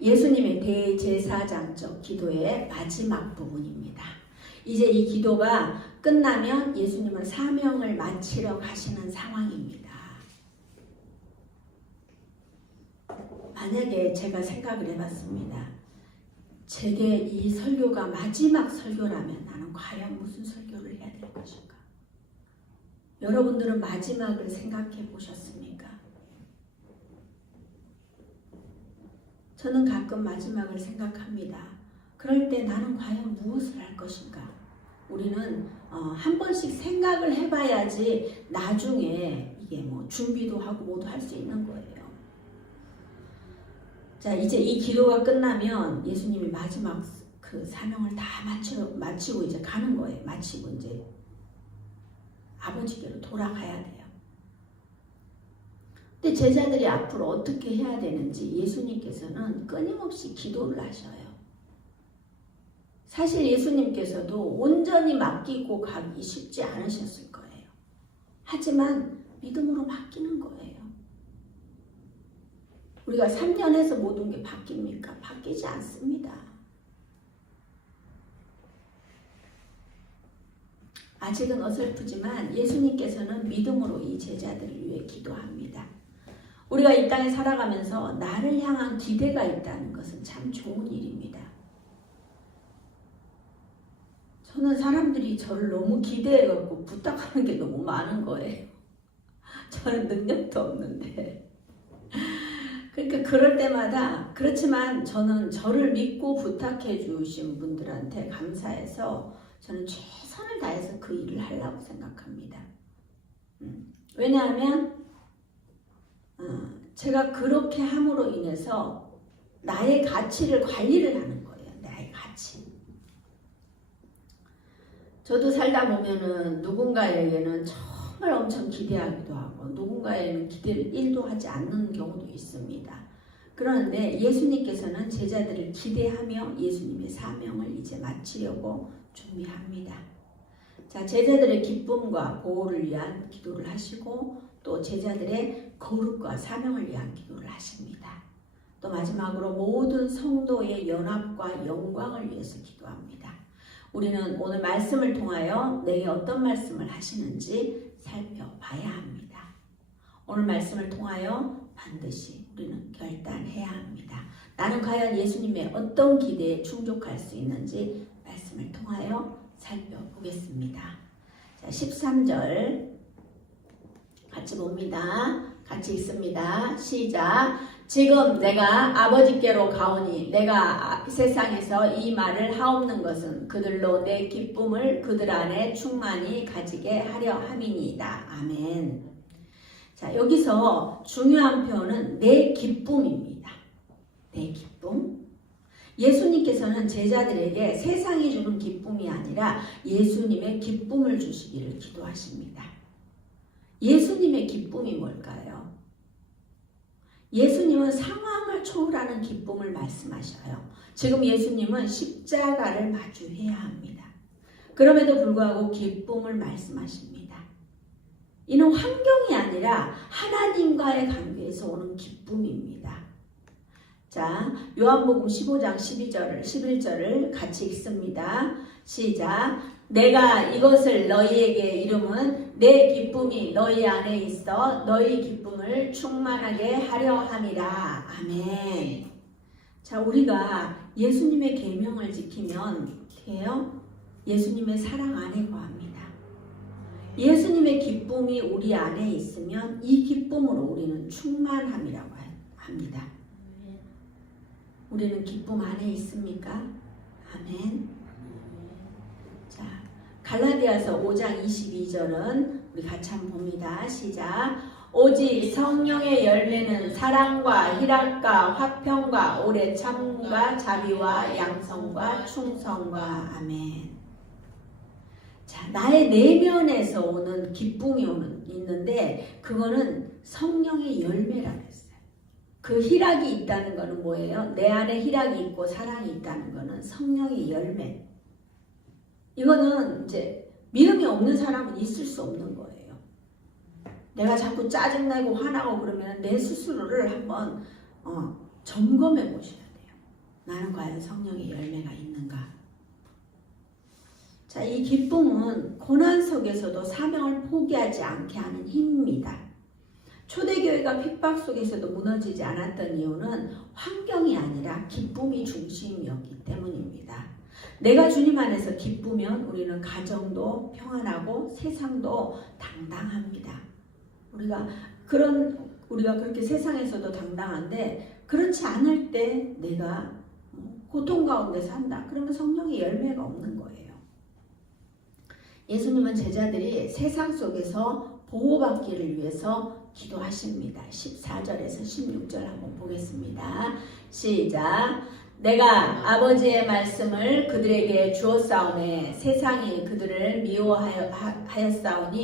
예수님의 대제사장적 기도의 마지막 부분입니다. 이제 이 기도가 끝나면 예수님은 사명을 마치려 가시는 상황입니다. 만약에 제가 생각을 해봤습니다. 제게 이 설교가 마지막 설교라면 나는 과연 무슨 설교를 해야 될 것인가? 여러분들은 마지막을 생각해 보셨습니까? 저는 가끔 마지막을 생각합니다. 그럴 때 나는 과연 무엇을 할 것인가? 우리는 한 번씩 생각을 해봐야지 나중에 이게 뭐 준비도 하고 모두 할 수 있는 거예요. 자, 이제 이 기도가 끝나면 예수님이 마지막 그 사명을 다 마치고 이제 가는 거예요. 마치고 이제 아버지께로 돌아가야 돼요. 근데 제자들이 앞으로 어떻게 해야 되는지 예수님께서는 끊임없이 기도를 하셔요. 사실 예수님께서도 온전히 맡기고 가기 쉽지 않으셨을 거예요. 하지만 믿음으로 맡기는 거예요. 우리가 3년 해서 모든 게 바뀝니까? 바뀌지 않습니다. 아직은 어설프지만 예수님께서는 믿음으로 이 제자들을 위해 기도합니다. 우리가 이 땅에 살아가면서 나를 향한 기대가 있다는 것은 참 좋은 일입니다. 저는 사람들이 저를 너무 기대해갖고 부탁하는 게 너무 많은 거예요. 저는 능력도 없는데. 그러니까 그럴 때마다, 그렇지만 저는 저를 믿고 부탁해 주신 분들한테 감사해서 저는 최선을 다해서 그 일을 하려고 생각합니다. 왜냐하면 제가 그렇게 함으로 인해서 나의 가치를 관리를 하는 거예요. 나의 가치. 저도 살다 보면은 누군가에게는 정말 엄청 기대하기도 하고 누군가에게는 기대를 1도 하지 않는 경우도 있습니다. 그런데 예수님께서는 제자들을 기대하며 예수님의 사명을 이제 마치려고 준비합니다. 자, 제자들의 기쁨과 보호를 위한 기도를 하시고 또 제자들의 거룩과 사명을 위한 기도를 하십니다. 또 마지막으로 모든 성도의 연합과 영광을 위해서 기도합니다. 우리는 오늘 말씀을 통하여 내게 어떤 말씀을 하시는지 살펴봐야 합니다. 오늘 말씀을 통하여 반드시 우리는 결단해야 합니다. 나는 과연 예수님의 어떤 기대에 충족할 수 있는지 말씀을 통하여 살펴보겠습니다. 자, 13절 같이 봅니다. 같이 읽습니다. 시작. 지금 내가 아버지께로 가오니 내가 세상에서 이 말을 하옵는 것은 그들로 내 기쁨을 그들 안에 충만히 가지게 하려 함이니이다. 아멘. 자, 여기서 중요한 표현은 내 기쁨입니다. 내 기쁨. 예수님께서는 제자들에게 세상이 주는 기쁨이 아니라 예수님의 기쁨을 주시기를 기도하십니다. 예수님의 기쁨이 뭘까요? 예수님은 상황을 초월하는 기쁨을 말씀하셔요. 지금 예수님은 십자가를 마주해야 합니다. 그럼에도 불구하고 기쁨을 말씀하십니다. 이는 환경이 아니라 하나님과의 관계에서 오는 기쁨입니다. 자, 요한복음 15장 11절을 같이 읽습니다. 시작. 내가 이것을 너희에게 이름은 내 기쁨이 너희 안에 있어 너희 기쁨을 충만하게 하려 함이라. 아멘. 자, 우리가 예수님의 계명을 지키면 어떻게 해요? 예수님의 사랑 안에 거합니다. 예수님의 기쁨이 우리 안에 있으면 이 기쁨으로 우리는 충만함이라고 합니다. 우리는 기쁨 안에 있습니까? 아멘. 자, 갈라디아서 5장 22절은 우리 같이 한번 봅니다. 시작. 오직 성령의 열매는 사랑과 희락과 화평과 오래 참음과 자비와 양성과 충성과 아멘. 자, 나의 내면에서 오는 기쁨이 있는데 그거는 성령의 열매라고 했어요. 그 희락이 있다는 것은 뭐예요? 내 안에 희락이 있고 사랑이 있다는 것은 성령의 열매. 이거는 이제 믿음이 없는 사람은 있을 수 없는 거예요. 내가 자꾸 짜증내고 화나고 그러면 내 스스로를 한번 점검해 보셔야 돼요. 나는 과연 성령의 열매가 있는가? 자, 이 기쁨은 고난 속에서도 사명을 포기하지 않게 하는 힘입니다. 초대교회가 핍박 속에서도 무너지지 않았던 이유는 환경이 아니라 기쁨이 중심이었기 때문입니다. 내가 주님 안에서 기쁘면 우리는 가정도 평안하고 세상도 당당합니다. 우리가 그렇게 세상에서도 당당한데 그렇지 않을 때 내가 고통 가운데 산다. 그러면 성령의 열매가 없는 거예요. 예수님은 제자들이 세상 속에서 보호받기를 위해서 기도하십니다. 14절에서 16절 한번 보겠습니다. 시작. 내가 아버지의 말씀을 그들에게 주었사오니 세상이 그들을 미워하였사오니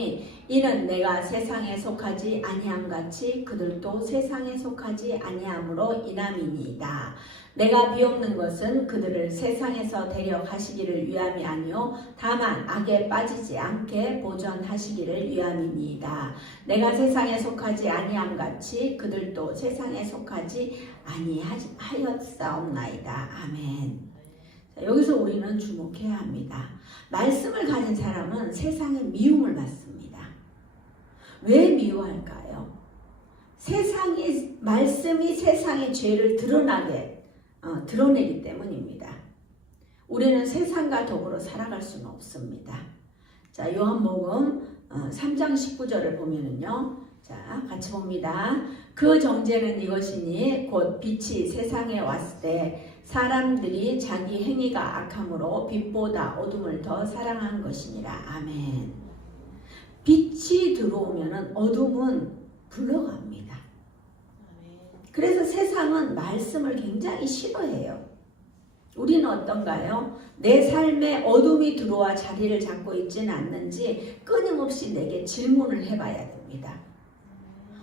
이는 내가 세상에 속하지 아니함같이 그들도 세상에 속하지 아니함으로 인함이니이다. 내가 비옵는 것은 그들을 세상에서 데려가시기를 위함이 아니요 다만 악에 빠지지 않게 보존하시기를 위함이니이다. 내가 세상에 속하지 아니함같이 그들도 세상에 속하지 아니하였사옵나이다. 아멘. 자, 여기서 우리는 주목해야 합니다. 말씀을 가진 사람은 세상에 미움을 받습니다. 왜 미워할까요? 말씀이 세상의 죄를 드러내기 때문입니다. 우리는 세상과 더불어 살아갈 수는 없습니다. 자, 요한복음 3장 19절을 보면은요. 자, 같이 봅니다. 그 정죄는 이것이니 곧 빛이 세상에 왔을 때 사람들이 자기 행위가 악함으로 빛보다 어둠을 더 사랑한 것이니라. 아멘. 빛이 들어오면은 어둠은 불러갑니다. 그래서 세상은 말씀을 굉장히 싫어해요. 우리는 어떤가요? 내 삶에 어둠이 들어와 자리를 잡고 있지는 않는지 끊임없이 내게 질문을 해봐야 됩니다.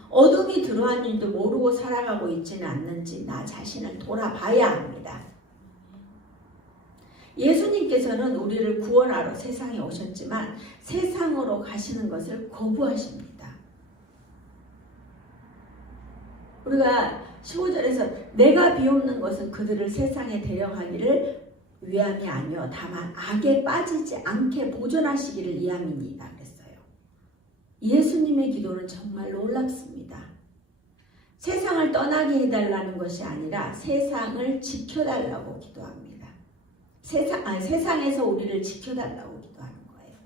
어둠이 들어왔는지도 모르고 살아가고 있지는 않는지 나 자신을 돌아봐야 합니다. 예수님께서는 우리를 구원하러 세상에 오셨지만 세상으로 가시는 것을 거부하십니다. 우리가 15절에서 내가 비옵는 것은 그들을 세상에 데려가기를 위함이 아니요 다만 악에 빠지지 않게 보존하시기를 위함이니이다 그랬어요. 예수님의 기도는 정말 놀랍습니다. 세상을 떠나게 해달라는 것이 아니라 세상을 지켜달라고 기도합니다. 세상에서 우리를 지켜달라고 기도하는 거예요.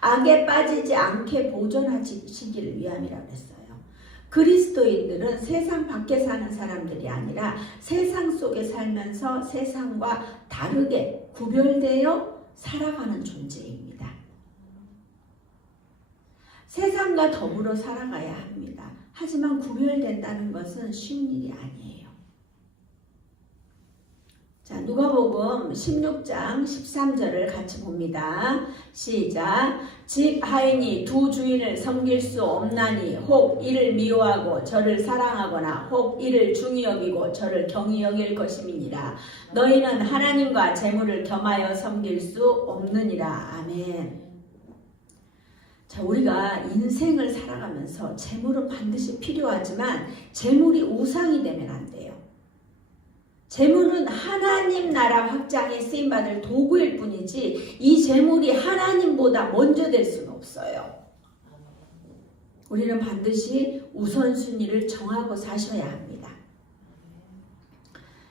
악에 빠지지 않게 보존하시기를 위함이라 그랬어요. 그리스도인들은 세상 밖에 사는 사람들이 아니라 세상 속에 살면서 세상과 다르게 구별되어 살아가는 존재입니다. 세상과 더불어 살아가야 합니다. 하지만 구별된다는 것은 쉬운 일이 아니에요. 자, 누가복음 16장 13절을 같이 봅니다. 시작. 집 하인이 두 주인을 섬길 수 없나니 혹 이를 미워하고 저를 사랑하거나 혹 이를 중히 여기고 저를 경히 여길 것임이니라. 너희는 하나님과 재물을 겸하여 섬길 수 없느니라. 아멘. 자, 우리가 인생을 살아가면서 재물은 반드시 필요하지만 재물이 우상이 되면 안 돼요. 재물은 하나님 나라 확장에 쓰임받을 도구일 뿐이지 이 재물이 하나님보다 먼저 될 수는 없어요. 우리는 반드시 우선순위를 정하고 사셔야 합니다.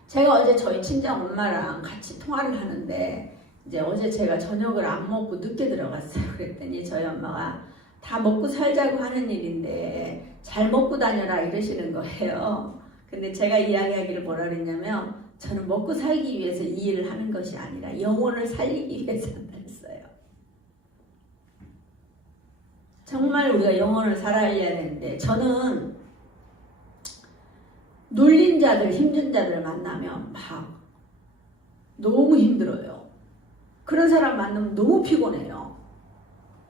제가 어제 저희 친정 엄마랑 같이 통화를 하는데 이제 어제 제가 저녁을 안 먹고 늦게 들어갔어요. 그랬더니 저희 엄마가 다 먹고 살자고 하는 일인데 잘 먹고 다녀라 이러시는 거예요. 근데 제가 이야기하기를 뭐라 그랬냐면 저는 먹고 살기 위해서 이 일을 하는 것이 아니라 영혼을 살리기 위해서 한다 했어요. 정말 우리가 영혼을 살아야 되는데 저는 눌린 자들, 힘든 자들을 만나면 막 너무 힘들어요. 그런 사람 만나면 너무 피곤해요.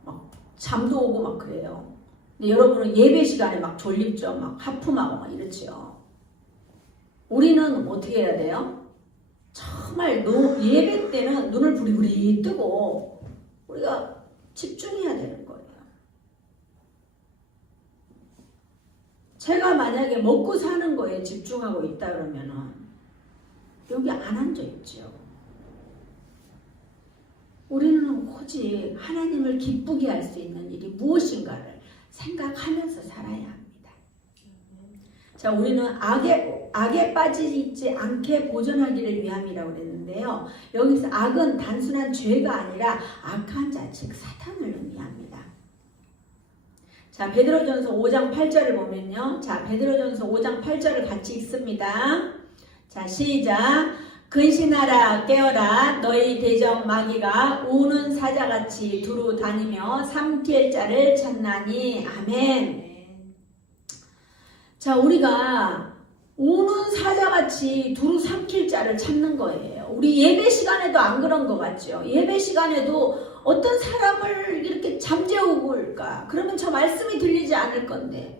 막 잠도 오고 막 그래요. 근데 여러분은 예배 시간에 막 졸립죠? 막 하품하고 막 이렇죠. 우리는 어떻게 해야 돼요? 정말 예배 때는 눈을 부리부리 뜨고 우리가 집중해야 되는 거예요. 제가 만약에 먹고 사는 거에 집중하고 있다 그러면은 여기 안 앉아 있죠. 우리는 오직 하나님을 기쁘게 할 수 있는 일이 무엇인가를 생각하면서 살아야 합니다. 자, 우리는 악에 빠지지 않게 보존하기를 위함이라고 그랬는데요. 여기서 악은 단순한 죄가 아니라 악한 자, 즉 사탄을 의미합니다. 자, 베드로전서 5장 8절을 보면요. 자, 베드로전서 5장 8절을 같이 읽습니다. 자, 시작. 근신하라 깨어라 너희 대적 마귀가 우는 사자같이 두루 다니며 삼킬 자를 찾나니. 아멘. 자, 우리가 우는 사자같이 두루 삼킬 자를 찾는 거예요. 우리 예배 시간에도 안 그런 것 같죠? 예배 시간에도 어떤 사람을 이렇게 잠재우고 올까? 그러면 저 말씀이 들리지 않을 건데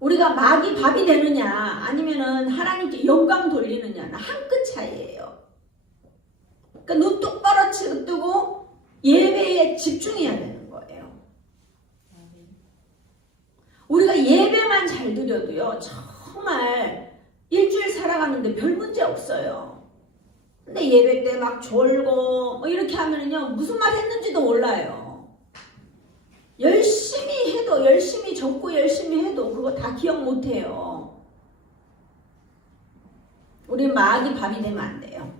우리가 마귀 밥이 되느냐 아니면은 하나님께 영광 돌리느냐는 한 끗 차이예요. 그러니까 눈 똑바로 뜨고 예배에 집중해야 되는 거예요. 우리가 예배만 잘 드려도요 정말 일주일 살아가는데 별 문제 없어요. 근데 예배 때 막 졸고 뭐 이렇게 하면은요 무슨 말 했는지도 몰라요. 열심히 해도 열심히 적고 열심히 해도 그거 다 기억 못해요. 우리 마귀 밥이 되면 안 돼요.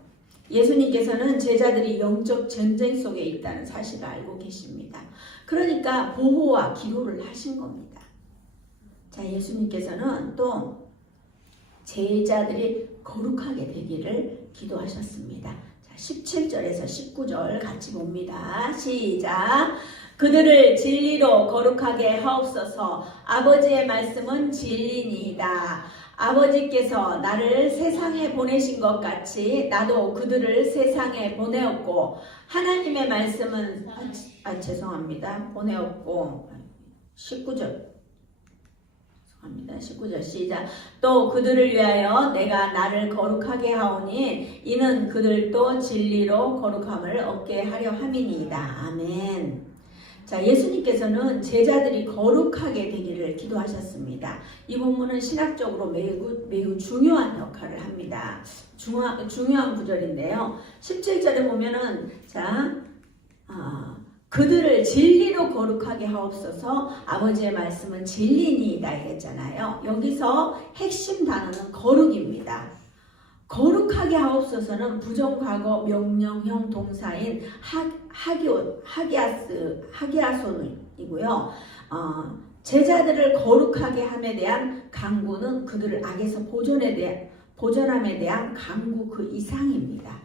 예수님께서는 제자들이 영적 전쟁 속에 있다는 사실을 알고 계십니다. 그러니까 보호와 기호를 하신 겁니다. 자, 예수님께서는 또 제자들이 거룩하게 되기를 기도하셨습니다. 자, 17절에서 19절 같이 봅니다. 시작. 그들을 진리로 거룩하게 하옵소서. 아버지의 말씀은 진리니이다. 아버지께서 나를 세상에 보내신 것 같이 나도 그들을 세상에 보내었고 하나님의 말씀은 죄송합니다. 보내었고 19절 19절 시작. 또 그들을 위하여 내가 나를 거룩하게 하오니 이는 그들도 진리로 거룩함을 얻게 하려 함이니이다. 아멘. 자, 예수님께서는 제자들이 거룩하게 되기를 기도하셨습니다. 이 본문은 신학적으로 매우 중요한 역할을 합니다. 중요한 구절인데요. 17절에 보면은 그들을 진리로 거룩하게 하옵소서. 아버지의 말씀은 진리니이다 이랬잖아요. 여기서 핵심 단어는 거룩입니다. 거룩하게 하옵소서는 부정과거 명령형 동사인 하기야손이고요. 제자들을 거룩하게 함에 대한 강구는 그들을 악에서 보존함에 대한 강구 그 이상입니다.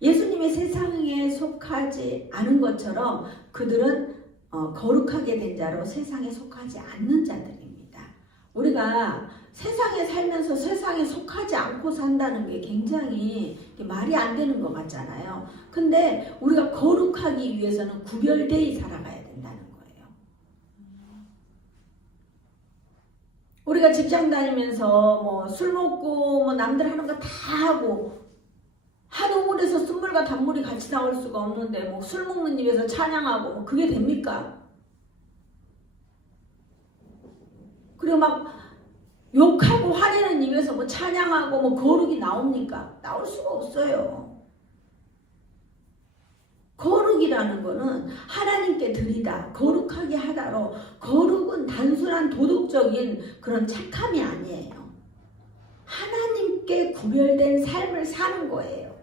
예수님이 세상에 속하지 않은 것처럼 그들은 거룩하게 된 자로 세상에 속하지 않는 자들입니다. 우리가 세상에 살면서 세상에 속하지 않고 산다는 게 굉장히 말이 안 되는 것 같잖아요. 근데 우리가 거룩하기 위해서는 구별되이 살아가야 된다는 거예요. 우리가 직장 다니면서 뭐 술 먹고 뭐 남들 하는 거 다 하고 한 우물에서 순물과 단물이 같이 나올 수가 없는데 뭐 술 먹는 입에서 찬양하고 뭐 그게 됩니까? 그리고 막 욕하고 화내는 입에서 뭐 찬양하고 뭐 거룩이 나옵니까? 나올 수가 없어요. 거룩이라는 거는 하나님께 드리다, 거룩하게 하다로 거룩은 단순한 도덕적인 그런 착함이 아니에요. 하나님께 구별된 삶을 사는 거예요.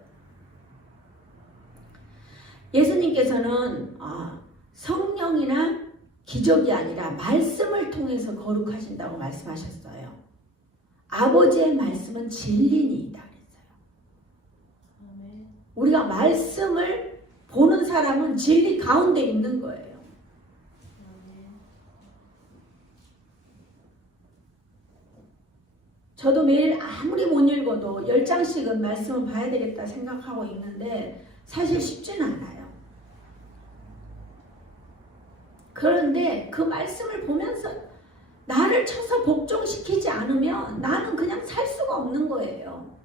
예수님께서는 성령이나 기적이 아니라 말씀을 통해서 거룩하신다고 말씀하셨어요. 아버지의 말씀은 진리니이다 그랬어요. 우리가 말씀을 보는 사람은 진리 가운데 있는 거예요. 저도 매일 아무리 못 읽어도 10장씩은 말씀을 봐야 되겠다 생각하고 있는데 사실 쉽지는 않아요. 그런데 그 말씀을 보면서 나를 쳐서 복종시키지 않으면 나는 그냥 살 수가 없는 거예요.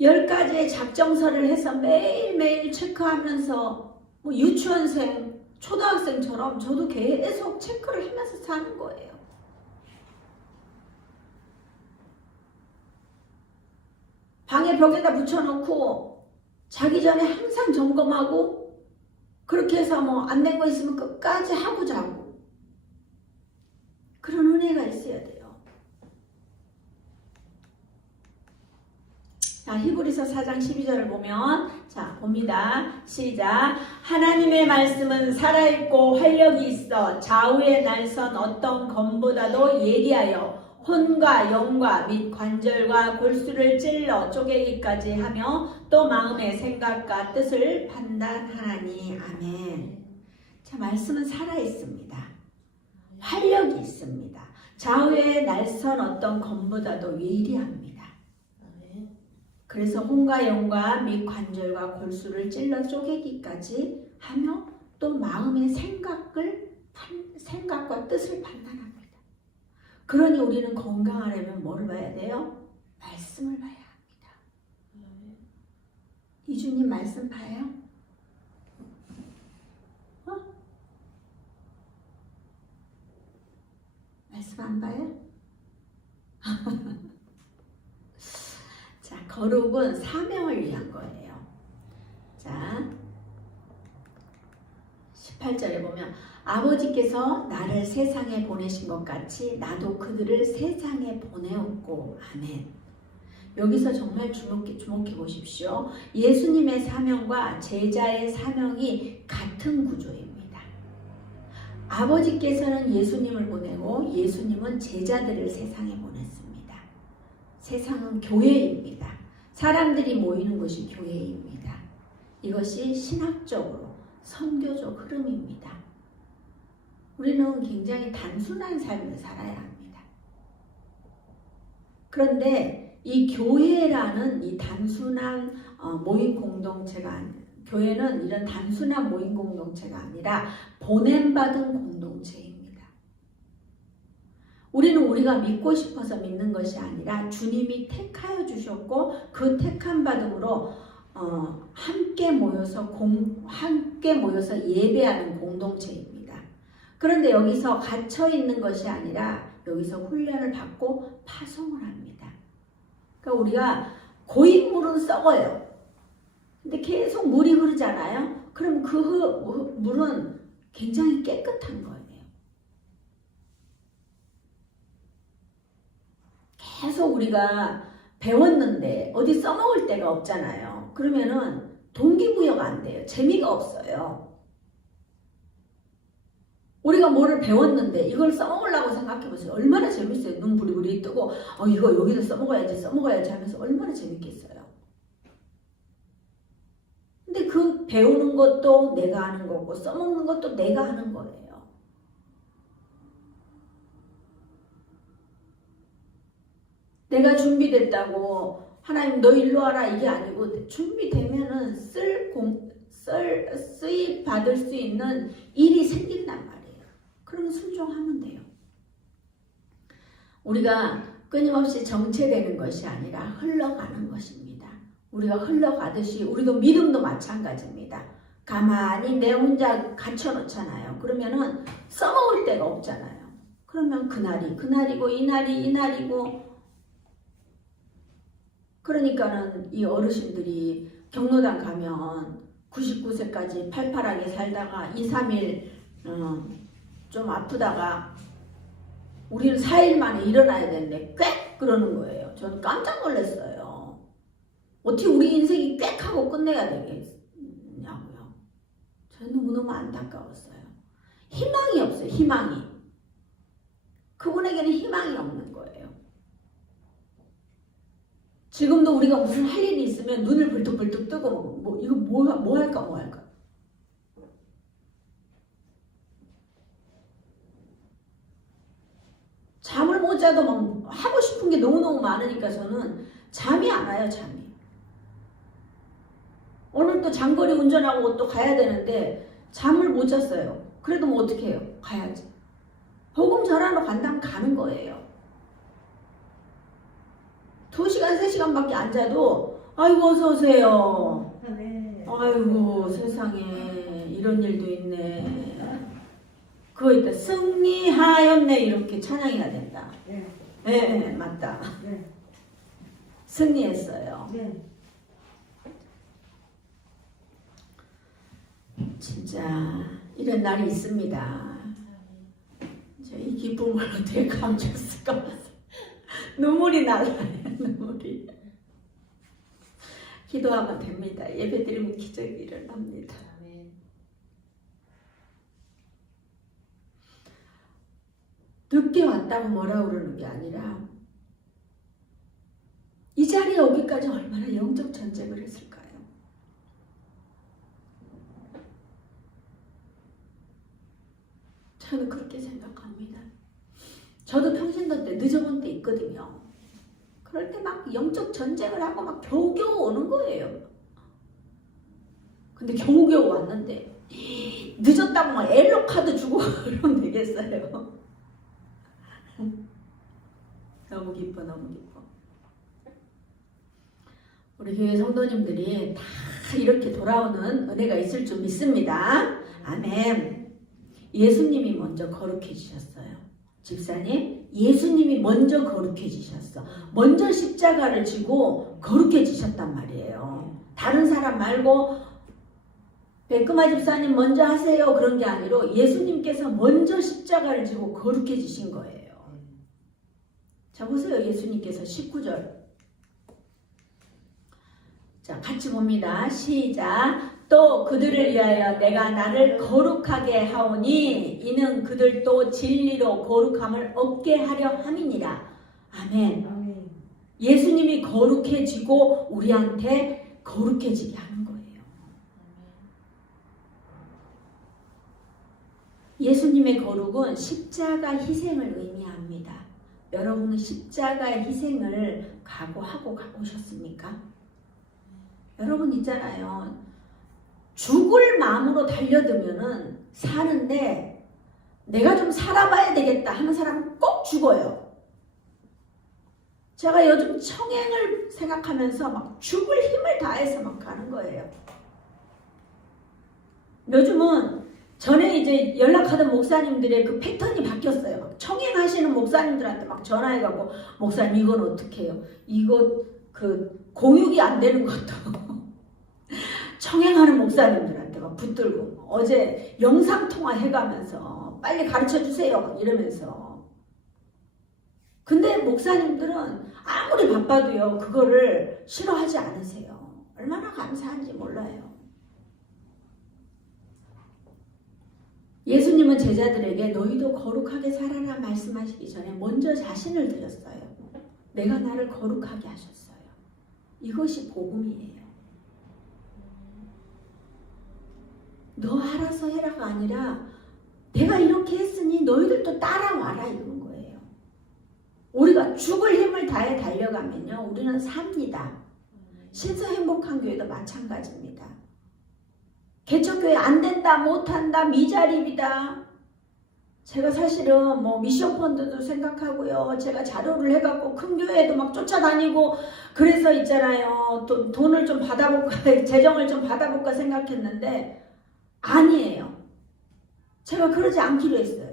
열 가지의 작정서를 해서 매일매일 체크하면서 뭐 유치원생, 초등학생처럼 저도 계속 체크를 하면서 사는 거예요. 방에 벽에다 붙여놓고 자기 전에 항상 점검하고 그렇게 해서 뭐 안 된 거 있으면 끝까지 하고 자고 그런 은혜가 있어야 돼요. 자, 히브리서 4장 12절을 보면 자 봅니다. 시작. 하나님의 말씀은 살아있고 활력이 있어 좌우의 날선 어떤 검보다도 예리하여 혼과 영과 및 관절과 골수를 찔러 쪼개기까지 하며 또 마음의 생각과 뜻을 판단하나니. 아멘. 자, 말씀은 살아있습니다. 활력이 있습니다. 좌우의 날선 어떤 검보다도 예리합니다. 그래서 혼과 영과 및 관절과 골수를 찔러 쪼개기까지 하며 또 마음의 생각과 뜻을 판단합니다. 그러니 우리는 건강하려면 뭘 봐야 돼요? 말씀을 봐야 합니다. 이주님 말씀 봐요? 말씀 안 봐요? 자, 거룩은 사명을 위한 거예요. 자, 18절에 보면 아버지께서 나를 세상에 보내신 것 같이 나도 그들을 세상에 보내었고. 아멘. 여기서 정말 주목해 보십시오. 예수님의 사명과 제자의 사명이 같은 구조입니다. 아버지께서는 예수님을 보내고 예수님은 제자들을 세상에 보냈습니다. 세상은 교회입니다. 사람들이 모이는 곳이 교회입니다. 이것이 신학적으로 선교적 흐름입니다. 우리는 굉장히 단순한 삶을 살아야 합니다. 그런데 이 교회라는 이 단순한 모임 공동체가 교회는 이런 단순한 모임 공동체가 아니라 보냄받은 공동체입니다. 우리는 우리가 믿고 싶어서 믿는 것이 아니라 주님이 택하여 주셨고 그 택함 받음으로 함께 모여서 예배하는 공동체입니다. 그런데 여기서 갇혀 있는 것이 아니라 여기서 훈련을 받고 파송을 합니다. 그러니까 우리가 고인물은 썩어요. 근데 계속 물이 흐르잖아요. 그럼 그 물은 굉장히 깨끗한 거예요. 계속 우리가 배웠는데 어디 써먹을 데가 없잖아요. 그러면은 동기부여가 안 돼요. 재미가 없어요. 우리가 뭐를 배웠는데 이걸 써먹으려고 생각해보세요. 얼마나 재밌어요. 눈 부리부리 뜨고 이거 여기서 써먹어야지 하면서 얼마나 재밌겠어요. 근데 그 배우는 것도 내가 하는 거고 써먹는 것도 내가 하는 거예요. 내가 준비됐다고 하나님 너 일로 와라 이게 아니고 준비되면은 쓰임 받을 수 있는 일이 생긴단 말이에요. 그러면 순종하면 돼요. 우리가 끊임없이 정체되는 것이 아니라 흘러가는 것입니다. 우리가 흘러가듯이 우리도 믿음도 마찬가지입니다. 가만히 내 혼자 갇혀놓잖아요. 그러면은 써먹을 데가 없잖아요. 그러면 그날이고 이날이고 그러니까는 이 어르신들이 경로당 가면 99세까지 팔팔하게 살다가 2, 3일 좀 아프다가 우리는 4일 만에 일어나야 되는데 꽥 그러는 거예요. 저는 깜짝 놀랐어요. 어떻게 우리 인생이 꽥 하고 끝내야 되겠냐고요. 저는 너무너무 안타까웠어요. 희망이 없어요. 희망이. 그분에게는 희망이 없는 거예요. 지금도 우리가 무슨 할 일이 있으면 눈을 벌떡벌떡 뜨고 이거 뭐 할까 잠을 못 자도 막 하고 싶은 게 너무너무 많으니까 저는 잠이 안 와요. 잠이. 오늘 또 장거리 운전하고 또 가야 되는데 잠을 못 잤어요. 그래도 뭐 어떻게 해요? 가야지. 복음 전하러 간다면 가는 거예요. 2시간, 3시간밖에 안 자도 아이고 어서 오세요. 네. 아이고 세상에 이런 일도 있네. 그거 있다. 승리하였네 이렇게 찬양해야 된다. 네. 네, 맞다. 네. 승리했어요. 네. 진짜 이런 날이 있습니다. 이 기쁨을 어떻게 감췄을까? 눈물이 날라요. 눈물이. 기도하면 됩니다. 예배드리면 기적이 일어납니다. 늦게 왔다고 뭐라 그러는 게 아니라 이 자리에 오기까지 얼마나 영적 전쟁을 했을까요? 저는 그렇게 생각합니다. 저도 평신도 때 늦어본 때 있거든요. 그럴 때 막 영적 전쟁을 하고 막 겨우겨우 오는 거예요. 근데 겨우겨우 왔는데 늦었다고 막 엘로 카드 주고 그러면 되겠어요. 너무 기뻐, 너무 기뻐. 우리 교회 성도님들이 다 이렇게 돌아오는 은혜가 있을 줄 믿습니다. 아멘. 예수님이 먼저 거룩해지셨어요. 집사님, 예수님이 먼저 거룩해지셨어. 먼저 십자가를 지고 거룩해지셨단 말이에요. 다른 사람 말고 백금아 집사님 먼저 하세요 그런 게 아니라 예수님께서 먼저 십자가를 지고 거룩해지신 거예요. 자, 보세요. 예수님께서 19절. 자, 같이 봅니다. 시작. 또 그들을 위하여 내가 나를 거룩하게 하오니 이는 그들도 진리로 거룩함을 얻게 하려 함이니라. 아멘. 아멘. 예수님이 거룩해지고 우리한테 거룩해지게 하는 거예요. 예수님의 거룩은 십자가 희생을 의미합니다. 여러분은 십자가의 희생을 각오하고 가보셨습니까? 여러분 있잖아요. 죽을 마음으로 달려들면은 사는데 내가 좀 살아봐야 되겠다 하는 사람은 꼭 죽어요. 제가 요즘 청행을 생각하면서 막 죽을 힘을 다해서 막 가는 거예요. 요즘은 전에 이제 연락하던 목사님들의 그 패턴이 바뀌었어요. 막 청행하시는 목사님들한테 막 전화해가고 목사님 이건 어떻게 해요? 이거 그 공육이 안 되는 것도 청행하는 목사님들한테 막 붙들고 어제 영상통화 해가면서 빨리 가르쳐주세요 막 이러면서 근데 목사님들은 아무리 바빠도요 그거를 싫어하지 않으세요. 얼마나 감사한지 몰라요. 예수님은 제자들에게 너희도 거룩하게 살아라 말씀하시기 전에 먼저 자신을 드렸어요. 내가 나를 거룩하게 하셨어요. 이것이 복음이에요. 너 알아서 해라가 아니라 내가 이렇게 했으니 너희들도 따라와라 이런 거예요. 우리가 죽을 힘을 다해 달려가면요 우리는 삽니다. 신서 행복한 교회도 마찬가지입니다. 개척교회 안 된다 못한다 미자립이다. 제가 사실은 뭐 미션 펀드도 생각하고요. 제가 자료를 해갖고 큰 교회에도 막 쫓아다니고 그래서 있잖아요. 또 돈을 좀 받아볼까 재정을 좀 받아볼까 생각했는데 아니에요. 제가 그러지 않기로 했어요.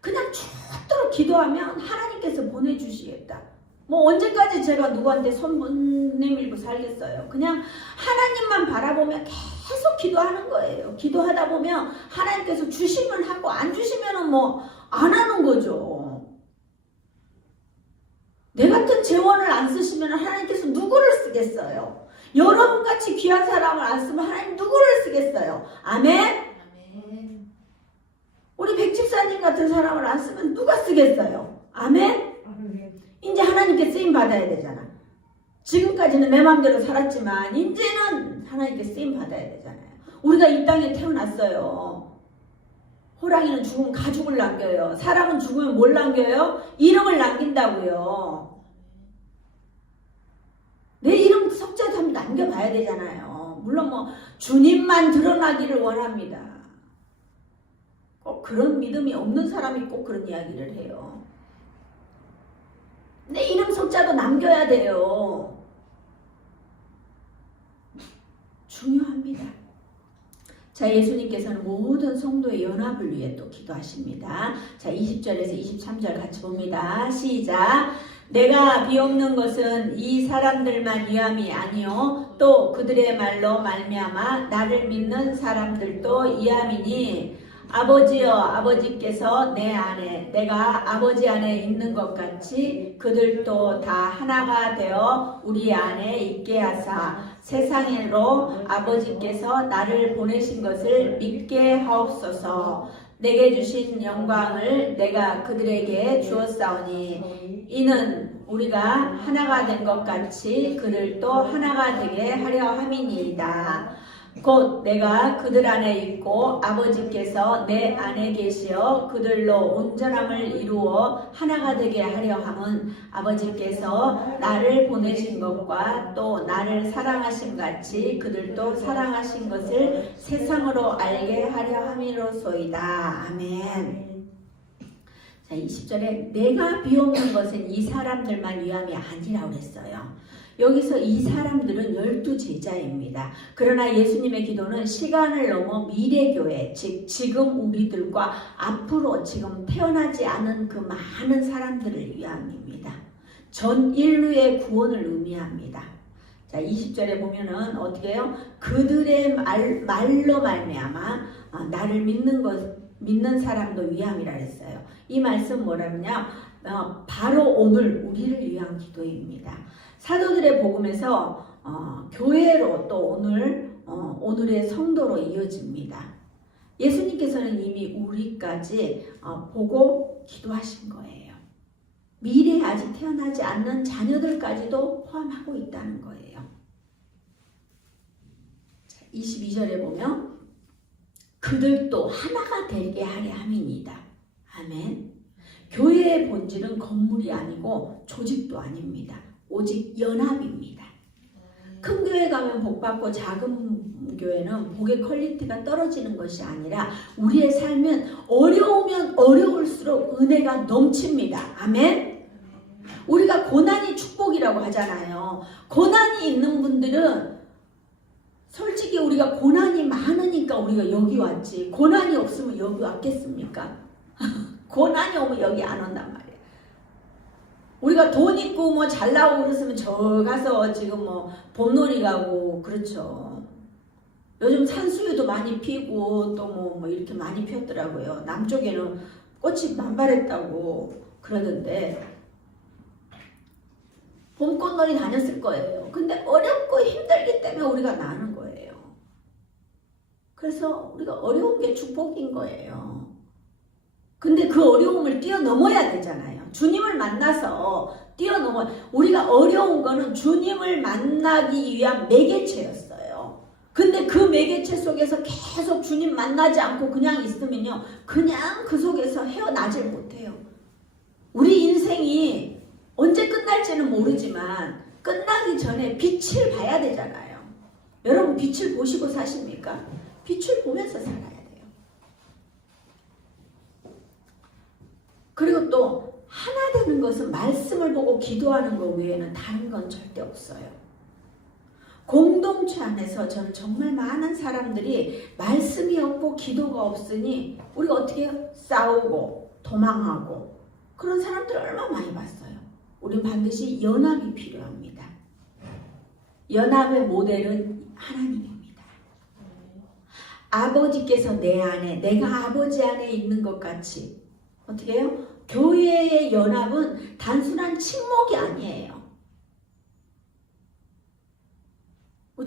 그냥 죽도록 기도하면 하나님께서 보내주시겠다. 뭐 언제까지 제가 누구한테 손 못 내밀고 살겠어요. 그냥 하나님만 바라보면 계속 기도하는 거예요. 기도하다 보면 하나님께서 주시면 하고 안 주시면 뭐 안 하는 거죠. 내 같은 재원을 안 쓰시면 하나님께서 누구를 쓰겠어요. 여러분같이 귀한 사람을 안 쓰면 하나님 누구를 쓰겠어요. 아멘? 아멘. 우리 백집사님 같은 사람을 안 쓰면 누가 쓰겠어요. 아멘? 아멘. 이제 하나님께 쓰임 받아야 되잖아. 지금까지는 내 마음대로 살았지만 이제는 하나님께 쓰임 받아야 되잖아요. 우리가 이 땅에 태어났어요. 호랑이는 죽으면 가죽을 남겨요. 사람은 죽으면 뭘 남겨요? 이름을 남긴다고요. 내 이름 석자도 한번 남겨봐야 되잖아요. 물론 뭐 주님만 드러나기를 원합니다. 꼭 그런 믿음이 없는 사람이 꼭 그런 이야기를 해요. 내 이름 석자도 남겨야 돼요. 중요합니다. 자, 예수님께서는 모든 성도의 연합을 위해 또 기도하십니다. 자, 20절에서 23절 같이 봅니다. 시작. 내가 비옵는 것은 이 사람들만 위함이 아니요 또 그들의 말로 말미암아 나를 믿는 사람들도 이함이니 아버지여 아버지께서 내 안에 내가 아버지 안에 있는 것 같이 그들도 다 하나가 되어 우리 안에 있게 하사 세상으로 아버지께서 나를 보내신 것을 믿게 하옵소서. 내게 주신 영광을 내가 그들에게 주었사오니 이는 우리가 하나가 된 것 같이 그들도 하나가 되게 하려 함이니이다. 곧 내가 그들 안에 있고 아버지께서 내 안에 계시어 그들로 온전함을 이루어 하나가 되게 하려 함은 아버지께서 나를 보내신 것과 또 나를 사랑하신 같이 그들도 사랑하신 것을 세상으로 알게 하려 함이로소이다. 아멘. 자, 20절에 내가 비옵는 것은 이 사람들만 위함이 아니라고 그랬어요. 여기서 이 사람들은 12제자입니다. 그러나 예수님의 기도는 시간을 넘어 미래교회, 즉 지금 우리들과 앞으로 지금 태어나지 않은 그 많은 사람들을 위함입니다. 전 인류의 구원을 의미합니다. 자, 20절에 보면은 어떻게 해요? 그들의 말로 말미암아 나를 믿는 사람도 위함이라 했어요. 이 말씀 뭐라냐? 바로 오늘 우리를 위한 기도입니다. 사도들의 복음에서 교회로 또 오늘의 성도로 이어집니다. 예수님께서는 이미 우리까지 보고 기도하신 거예요. 미래에 아직 태어나지 않는 자녀들까지도 포함하고 있다는 거예요. 22절에 보면 그들도 하나가 되게 하려 함이니이다. 아멘. 교회의 본질은 건물이 아니고 조직도 아닙니다. 오직 연합입니다. 큰 교회 가면 복받고 작은 교회는 복의 퀄리티가 떨어지는 것이 아니라 우리의 삶은 어려우면 어려울수록 은혜가 넘칩니다. 아멘. 우리가 고난이 축복이라고 하잖아요. 고난이 있는 분들은 솔직히 우리가 고난이 많으니까 우리가 여기 왔지 고난이 없으면 여기 왔겠습니까? 고난이 오면 여기 안 온단 말이에요. 우리가 돈 있고 뭐 잘 나오고 그랬으면 저 가서 지금 뭐 봄놀이 가고 그렇죠. 요즘 산수유도 많이 피고 또 뭐 이렇게 많이 피었더라고요. 남쪽에는 꽃이 만발했다고 그러던데 봄꽃놀이 다녔을 거예요. 근데 어렵고 힘들기 때문에 우리가 나는 거예요. 그래서 우리가 어려운 게 축복인 거예요. 근데 그 어려움을 뛰어넘어야 되잖아요. 주님을 만나서 뛰어넘어. 우리가 어려운 거는 주님을 만나기 위한 매개체였어요. 근데 그 매개체 속에서 계속 주님 만나지 않고 그냥 있으면요. 그냥 그 속에서 헤어나질 못해요. 우리 인생이 언제 끝날지는 모르지만 끝나기 전에 빛을 봐야 되잖아요. 여러분 빛을 보시고 사십니까? 빛을 보면서 살아야 돼요. 그리고 또 하나 되는 것은 말씀을 보고 기도하는 것 외에는 다른 건 절대 없어요. 공동체 안에서 저는 정말 많은 사람들이 말씀이 없고 기도가 없으니 우리가 어떻게 해요? 싸우고 도망하고 그런 사람들을 얼마나 많이 봤어요. 우린 반드시 연합이 필요합니다. 연합의 모델은 하나님입니다. 아버지께서 내 안에 내가 아버지 안에 있는 것 같이 어떻게 해요? 교회의 연합은 단순한 친목이 아니에요.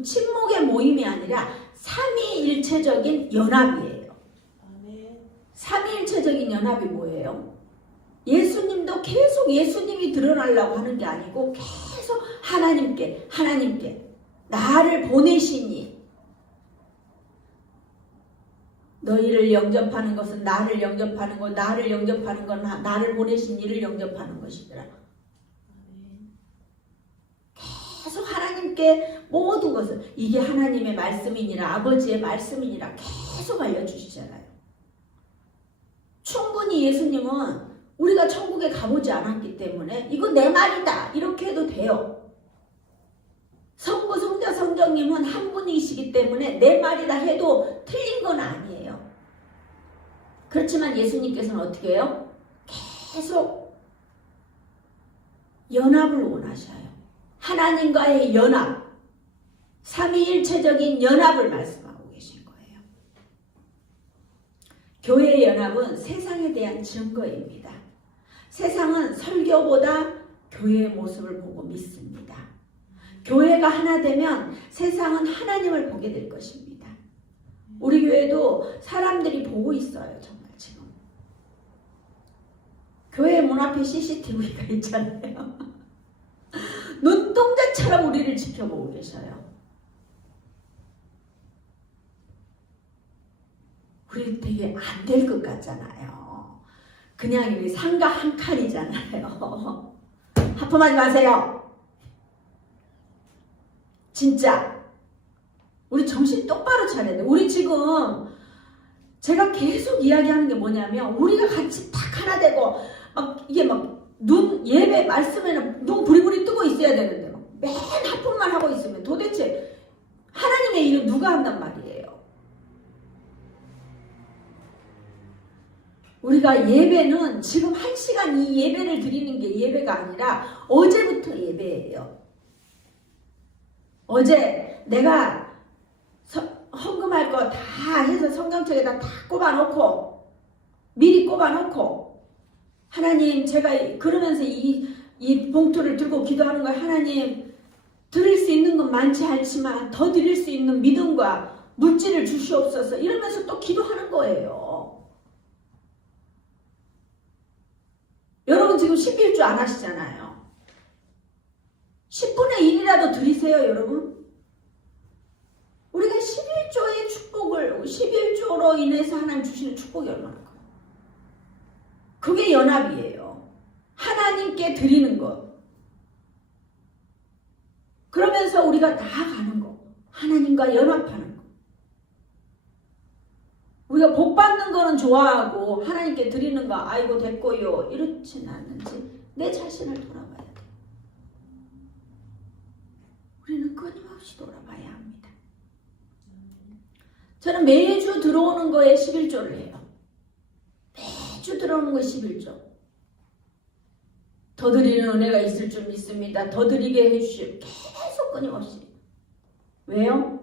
친목의 모임이 아니라 삼위일체적인 연합이에요. 삼위일체적인 연합이 뭐예요? 예수님도 계속 예수님이 드러나려고 하는 게 아니고 계속 하나님께 나를 보내시니 너희를 영접하는 것은 나를 영접하는 것, 나를 영접하는 건 나를 보내신 이를 영접하는 것이더라. 계속 하나님께 모든 것을 이게 하나님의 말씀이니라 아버지의 말씀이니라 계속 알려주시잖아요. 충분히 예수님은 우리가 천국에 가보지 않았기 때문에 이거 내 말이다 이렇게 해도 돼요. 성부, 성자, 성자 성령님은 한 분이시기 때문에 내 말이라 해도 틀린 건 아니에요. 그렇지만 예수님께서는 어떻게 해요? 계속 연합을 원하셔요. 하나님과의 연합, 삼위일체적인 연합을 말씀하고 계신 거예요. 교회의 연합은 세상에 대한 증거입니다. 세상은 설교보다 교회의 모습을 보고 믿습니다. 교회가 하나 되면 세상은 하나님을 보게 될 것입니다. 우리 교회도 사람들이 보고 있어요. 정말 지금. 교회 문 앞에 CCTV가 있잖아요. 눈동자처럼 우리를 지켜보고 계셔요. 우리 되게 안 될 것 같잖아요. 그냥 상가 한 칸이잖아요. 하품하지 마세요. 진짜 우리 정신 똑바로 차려야 돼. 우리 지금 제가 계속 이야기하는 게 뭐냐면 우리가 같이 딱 하나 되고 막 이게 막 눈 예배 말씀에는 눈 부리부리 뜨고 있어야 되는데 맨 하품만 하고 있으면 도대체 하나님의 일을 누가 한단 말이에요. 우리가 예배는 지금 1시간 이 예배를 드리는 게 예배가 아니라 어제부터 예배예요. 어제 내가 헌금할 거 다 해서 성경책에다 다 꼽아놓고 미리 꼽아놓고 하나님 제가 그러면서 이 봉투를 들고 기도하는 거예요. 하나님 드릴 수 있는 건 많지 않지만 더 드릴 수 있는 믿음과 물질을 주시옵소서 이러면서 또 기도하는 거예요. 여러분 지금 11조 안 하시잖아요. 10분의 1이라도 드리세요 여러분. 우리가 11조의 축복을 11조로 인해서 하나님 주시는 축복이 얼마나 커요. 그게 연합이에요. 하나님께 드리는 것. 그러면서 우리가 나아가는 거. 하나님과 연합하는 거. 우리가 복 받는 거는 좋아하고 하나님께 드리는 거 아이고 됐고요 이렇지는 않는지 내 자신을 돌아봐야 돼. 우리는 끊임없이 돌아봐야 합니다. 저는 매주 들어오는 거에 11조를 해요. 매주 들어오는 거에 11조. 더 드리는 은혜가 있을 줄 믿습니다. 더 드리게 해주시오. 계속 끊임없이. 왜요?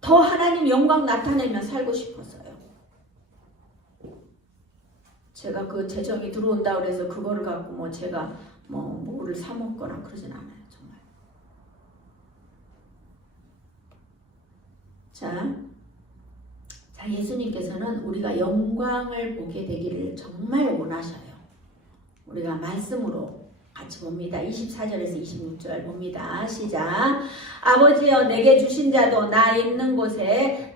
더 하나님 영광 나타내며 살고 싶어서요. 제가 그 재정이 들어온다 그래서 그거를 갖고 뭐 제가 뭐를 사 먹거나 그러진 않아요. 정말. 자, 예수님께서는 우리가 영광을 보게 되기를 정말 원하셔요. 우리가 말씀으로 같이 봅니다. 24절에서 26절 봅니다. 시작. 아버지여 내게 주신 자도 나 있는 곳에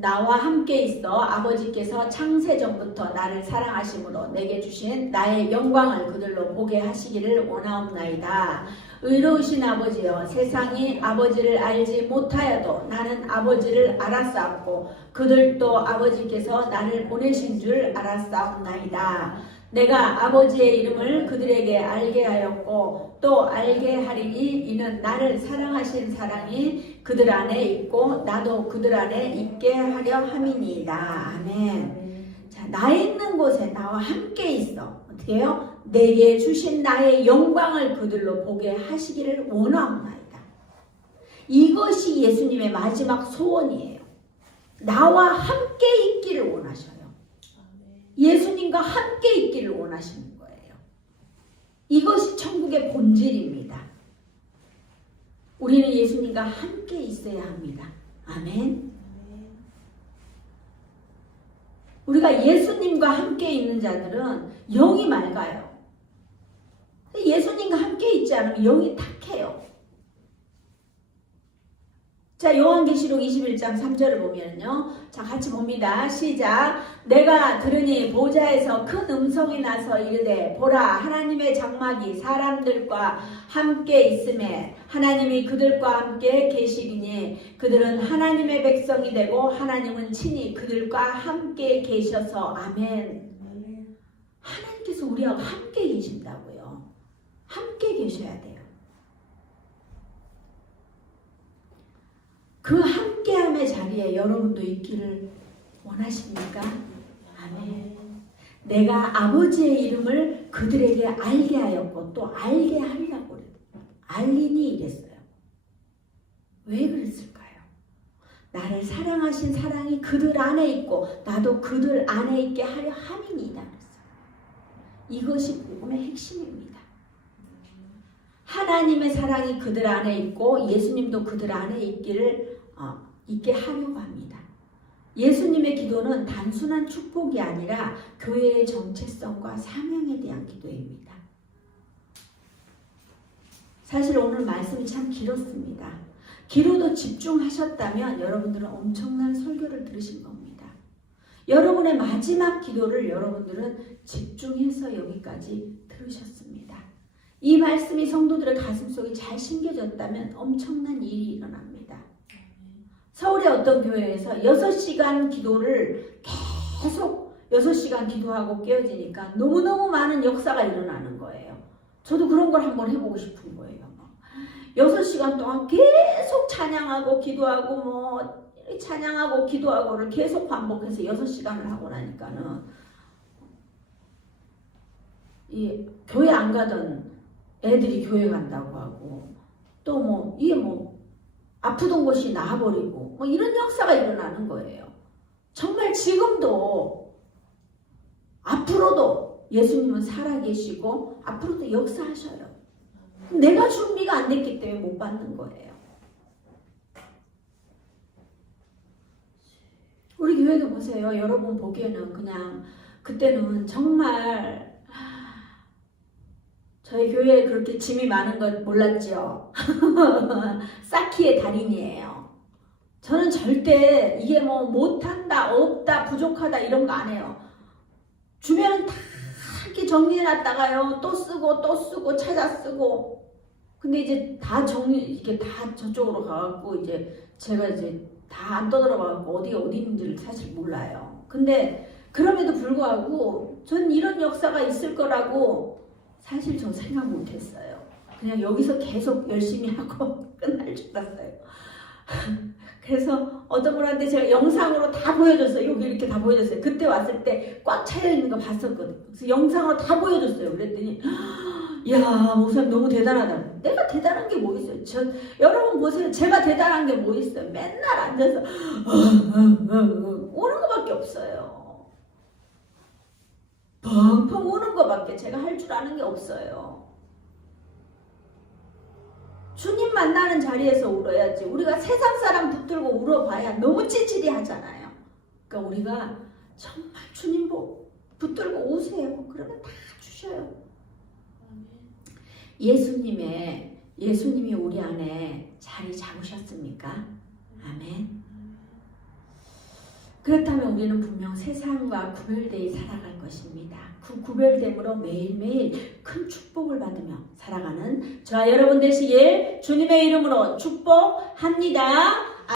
나와 함께 있어 아버지께서 창세전부터 나를 사랑하심으로 내게 주신 나의 영광을 그들로 보게 하시기를 원하옵나이다. 의로우신 아버지여 세상이 아버지를 알지 못하여도 나는 아버지를 알았사옵고 그들도 아버지께서 나를 보내신 줄 알았사옵나이다. 내가 아버지의 이름을 그들에게 알게 하였고 또 알게 하리니 이는 나를 사랑하신 사랑이 그들 안에 있고 나도 그들 안에 있게 하려 함이니이다. 아멘. 자, 나 있는 곳에 나와 함께 있어. 어떻게 해요? 내게 주신 나의 영광을 그들로 보게 하시기를 원하옵나이다. 이것이 예수님의 마지막 소원이에요. 나와 함께 있기를 원하셔요. 예수님과 함께 있기를 원하시는 거예요. 이것이 천국의 본질입니다. 우리는 예수님과 함께 있어야 합니다. 아멘. 우리가 예수님과 함께 있는 자들은 영이 맑아요. 예수님과 함께 있지 않으면 영이 탁해요. 자, 요한계시록 21장 3절을 보면요. 자, 같이 봅니다. 시작. 내가 들으니 보좌에서 큰 음성이 나서 이르되 보라 하나님의 장막이 사람들과 함께 있음에 하나님이 그들과 함께 계시리니 그들은 하나님의 백성이 되고 하나님은 친히 그들과 함께 계셔서 아멘. 하나님께서 우리와 함께 계신다고요. 함께 계셔야 돼요. 그 함께함의 자리에 여러분도 있기를 원하십니까? 아멘. 내가 아버지의 이름을 그들에게 알게 하였고 또 알게 하리라고 그래요. 알리니 이랬어요. 왜 그랬을까요? 나를 사랑하신 사랑이 그들 안에 있고 나도 그들 안에 있게 하려 함이니이다 그랬어요. 이것이 복음의 핵심입니다. 하나님의 사랑이 그들 안에 있고 예수님도 그들 안에 있게 하려고 합니다. 예수님의 기도는 단순한 축복이 아니라 교회의 정체성과 사명에 대한 기도입니다. 사실 오늘 말씀이 참 길었습니다. 기도도 집중하셨다면 여러분들은 엄청난 설교를 들으신 겁니다. 여러분의 마지막 기도를 여러분들은 집중해서 여기까지 들으셨습니다. 이 말씀이 성도들의 가슴속에 잘 심겨졌다면 엄청난 일이 일어납니다. 서울의 어떤 교회에서 6시간 기도를 계속 6시간 기도하고 깨어지니까 너무너무 많은 역사가 일어나는 거예요. 저도 그런 걸 한번 해보고 싶은 거예요. 6시간 동안 계속 찬양하고 기도하고 찬양하고 기도하고를 계속 반복해서 6시간을 하고 나니까는 이 교회 안 가던 애들이 교회 간다고 하고 또 이게 아프던 곳이 나아버리고 이런 역사가 일어나는 거예요. 정말 지금도 앞으로도 예수님은 살아계시고 앞으로도 역사하셔요. 내가 준비가 안 됐기 때문에 못 받는 거예요. 우리 교회도 보세요. 여러분 보기에는 그냥 그때는 정말 저희 교회에 그렇게 짐이 많은 걸 몰랐죠. 쌓기의 달인이에요. 저는 절대 이게 못한다, 없다, 부족하다 이런 거 안 해요. 주변은 다 이렇게 정리해놨다가요. 또 쓰고 찾아 쓰고. 근데 이제 다 이렇게 다 저쪽으로 가갖고 제가 다 안 떠들어가갖고 어디가 어디 있는지를 사실 몰라요. 근데 그럼에도 불구하고 전 이런 역사가 있을 거라고 사실 저 생각 못했어요. 그냥 여기서 계속 열심히 하고 끝날 줄 알았어요. 그래서 어떤 분한테 제가 영상으로 다 보여줬어요. 여기 이렇게 다 보여줬어요. 그때 왔을 때 꽉 차여있는 거 봤었거든요. 그래서 영상으로 다 보여줬어요. 그랬더니 야 목사님 너무 대단하다. 내가 대단한 게 뭐 있어요? 여러분 보세요. 제가 대단한 게 뭐 있어요? 맨날 앉아서 오는 거밖에 없어요. 펑펑 우는 거밖에 제가 할 줄 아는 게 없어요. 주님 만나는 자리에서 울어야지. 우리가 세상 사람 붙들고 울어봐야 너무 찌질이 하잖아요. 그러니까 우리가 정말 주님 붙들고 오세요. 그러면 다 주셔요. 예수님이 우리 안에 자리 잡으셨습니까? 아멘. 그렇다면 우리는 분명 세상과 구별되어 살아갈 것입니다. 그 구별됨으로 매일매일 큰 축복을 받으며 살아가는 저와 여러분 되시길 주님의 이름으로 축복합니다.